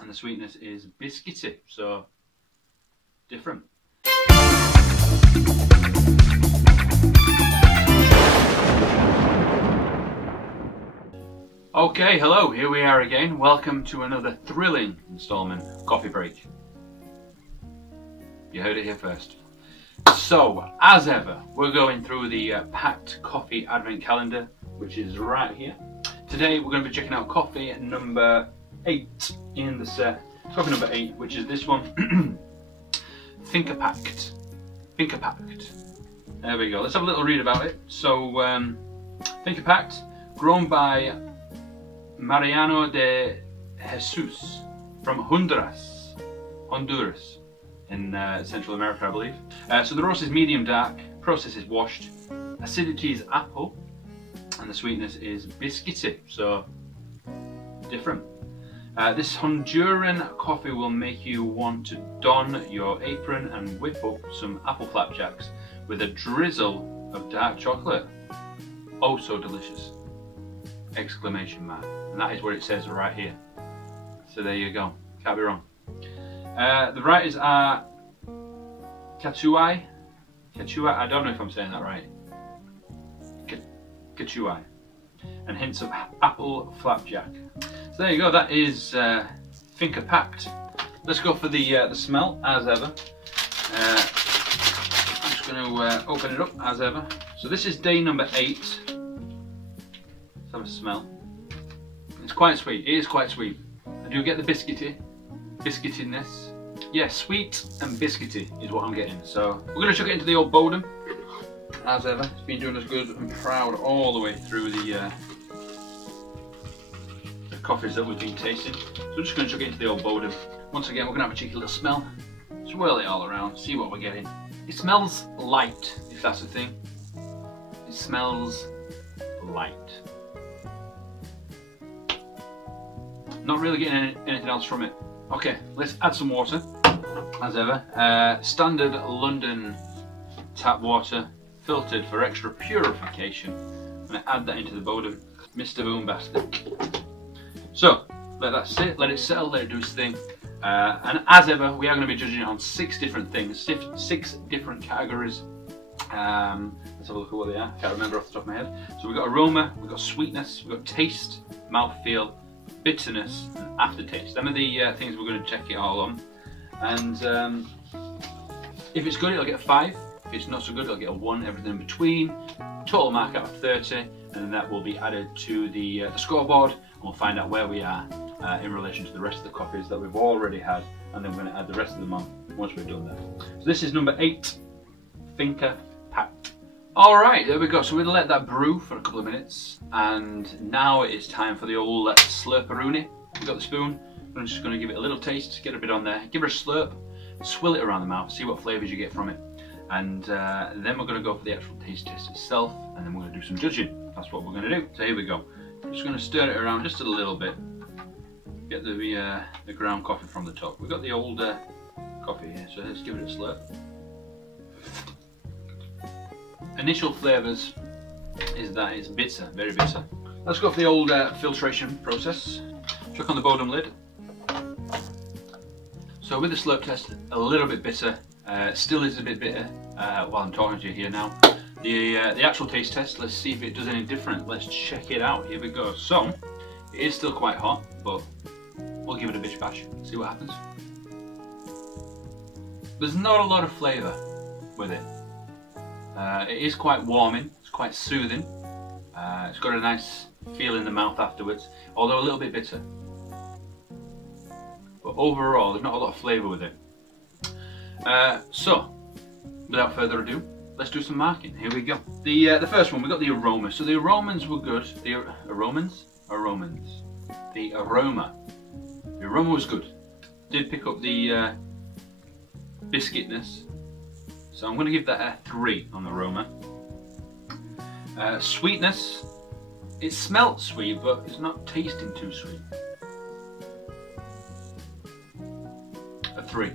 and the sweetness is biscuity, so different. Okay, hello, here we are again. Welcome to another thrilling installment of Coffee Break. You heard it here first. So, as ever, we're going through the Pact Coffee Advent Calendar, which is right here. Today we're going to be checking out coffee number 8 in the set. Coffee number 8, which is this one. Finca Pact. Finca Pact. There we go. Let's have a little read about it. So, Finca Pact, grown by Mariano de Jesus from Honduras in Central America, I believe. So the roast is medium dark, process is washed, acidity is apple, and the sweetness is biscuity, so different. This Honduran coffee will make you want to don your apron and whip up some apple flapjacks with a drizzle of dark chocolate. Oh, so delicious! Exclamation mark. And that is what it says right here. So there you go. Can't be wrong. The writers are Kachuai. I don't know if I'm saying that right. Kachuai. And hints of apple flapjack. So there you go. That is Finca Pact. Let's go for the smell as ever. I'm just going to open it up as ever. So this is day number 8. Let's have a smell. It's quite sweet. It is quite sweet. I do get the biscuitiness. Yeah, sweet and biscuity is what I'm getting. So we're going to chuck it into the old Bodum as ever. It's been doing us good and proud all the way through the coffees that we've been tasting. So we're just going to chuck it into the old Bodum. Once again, we're going to have a cheeky little smell. Swirl it all around, see what we're getting. It smells light, if that's the thing. It smells light. Not really getting anything else from it. Okay, let's add some water, as ever. Standard London tap water, filtered for extra purification. I'm going to add that into the Bodum, Mr. Boombastic. So, let that sit, let it settle, let it do its thing. And as ever, we are going to be judging it on 6 different things, 6 different categories. Let's have a look at what they are. I can't remember off the top of my head. So we've got aroma, we've got sweetness, we've got taste, mouthfeel, bitterness and aftertaste. Them are the things we're going to check it all on. And if it's good, it'll get a 5. If it's not so good, it'll get a 1. Everything in between. Total mark out of 30, and then that will be added to the scoreboard, and we'll find out where we are in relation to the rest of the coffees that we've already had, and then we're going to add the rest of them on once we've done that. So this is number 8, Finca Pact. Alright, there we go. So we'll let that brew for a couple of minutes, and now it is time for the old slurperoony. We've got the spoon. I'm just going to give it a little taste, get a bit on there, give her a slurp, swill it around the mouth, see what flavours you get from it, and then we're going to go for the actual taste test itself, and then we're going to do some judging. That's what we're going to do. So here we go. I'm just going to stir it around just a little bit, get the ground coffee from the top. We've got the old coffee here, so let's give it a slurp. Initial flavours is that it's bitter, very bitter. Let's go for the old filtration process. Chuck on the Bodum lid. So with the slurp test, a little bit bitter, still is a bit bitter while I'm talking to you here now. The actual taste test, let's see if it does any different. Let's check it out. Here we go. So it is still quite hot, but we'll give it a bish bash, see what happens. There's not a lot of flavour with it. It is quite warming, it's quite soothing. It's got a nice feel in the mouth afterwards, although a little bit bitter. But overall, there's not a lot of flavour with it. So, without further ado, let's do some marking. Here we go. The first one, we got the aroma. So the aromas were good. The aromans? The aroma. The aroma was good. Did pick up the biscuitness. So I'm going to give that a 3 on the aroma. Sweetness, it smelt sweet, but it's not tasting too sweet. A 3.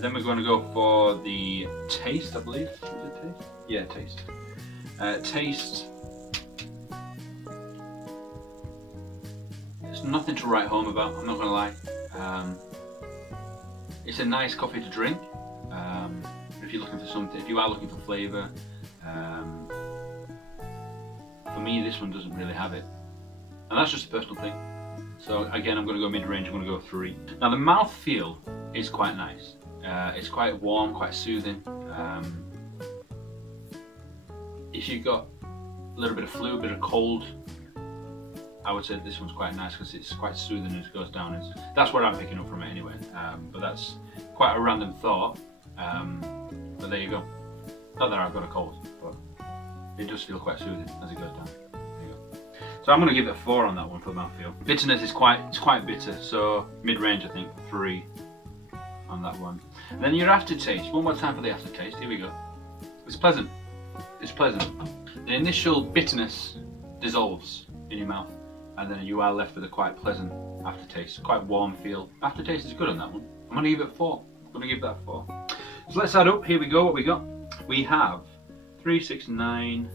Then we're going to go for the taste, I believe. Is it taste? Yeah, taste. Taste. It's It's nothing to write home about, I'm not going to lie. It's a nice coffee to drink. If you're looking for something, if you are looking for flavour, for me this one doesn't really have it. And that's just a personal thing. So again, I'm going to go mid-range, I'm going to go 3. Now the mouthfeel is quite nice. It's quite warm, quite soothing. If you've got a little bit of flu, a bit of cold, I would say this one's quite nice because it's quite soothing as it goes down. That's what I'm picking up from it anyway. But that's quite a random thought. But there you go. Not that I've got a cold, but it does feel quite soothing as it goes down. There you go. So I'm going to give it a 4 on that one for the mouthfeel. Bitterness is quite bitter, so mid-range I think 3 on that one. And then your aftertaste. One more time for the aftertaste. Here we go. It's pleasant. It's pleasant. The initial bitterness dissolves in your mouth, and then you are left with a quite pleasant aftertaste. Quite warm feel. Aftertaste is good on that one. I'm going to give it 4. I'm going to give that 4. So let's add up. Here we go. What we got? We have 3, 6, 9,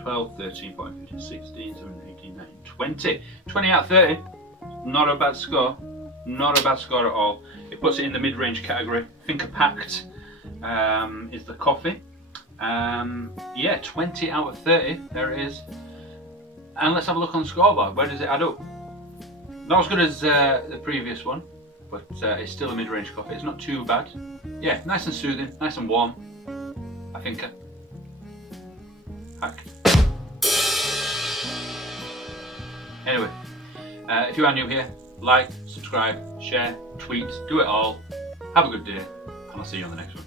12, 13, 14, 15, 16, 17, 18, 19, 20. 20 out of 30. Not a bad score. Not a bad score at all. It puts it in the mid-range category. Finca Pact is the coffee. Yeah, 20 out of 30. There it is. And let's have a look on the scoreboard. Where does it add up? Not as good as the previous one, but it's still a mid-range coffee. It's not too bad. Yeah, nice and soothing, nice and warm. I think. Pact. Anyway, if you are new here, like, subscribe, share, tweet, do it all. Have a good day, and I'll see you on the next one.